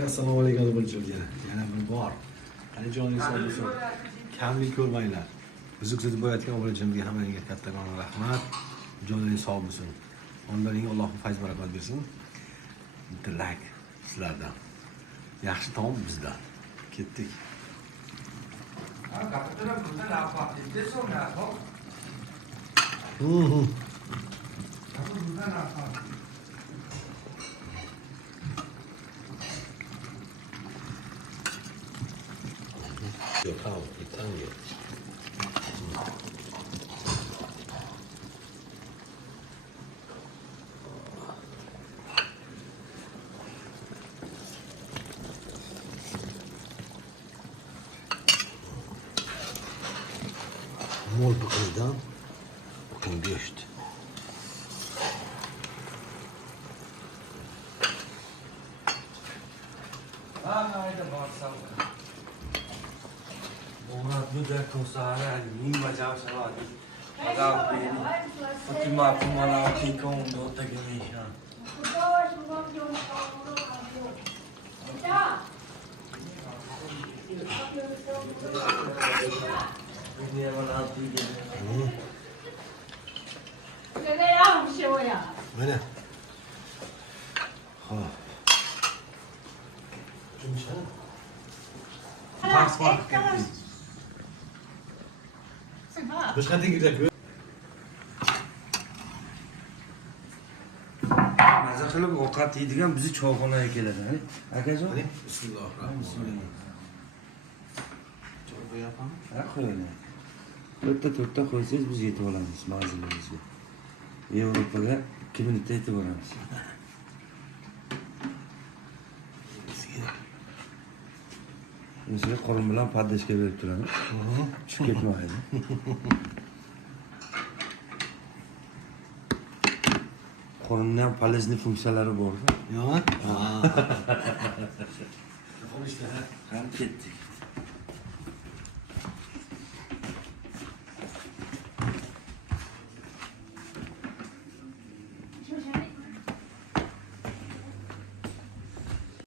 Assalomu alaykum bo'lchilarga. Yana bir bor. Qani joningiz sog' bo'lsin. Kamlik ko'rmanglar. Uzuk-uzuk bo'layotgan obunachilarimizga hammangizga kattakon rahmat. Joningiz sog' bo'lsin. Onlaringga Alloh fayz barakot bersin. Tilak sizlardan. Yaxshi taom bizdan. Ketdik. Yok tamam, itten yok. Mol bu kızdan, bakın göçtü. Haydi baksana. Ona bu da konsara nim bacağı şavadi. Aga beni. Fatima kumala tikon do tagemisha. Ne bana tige. Ne yapmış o ya? Böyle. Ha. Ters var. Başka ne gidiyor? Maza qilib ovqat yeydigan bizni choyxonaga keladi, hani? Akajon? Hadi bismillahirrahmanirrahim. Çorba yapalım. Ha, qo'ying. To'rtta qo'ysangiz biz yetib olamiz manzilimizga. Yevropaga 2 minutda yetib olamiz. Mesela qo'lim bilan paddashga berib turamiz. Tushib ketmaydi. Qo'limda ham polezniy funksiyalari bor. Ya. Aa. Qani ketdik.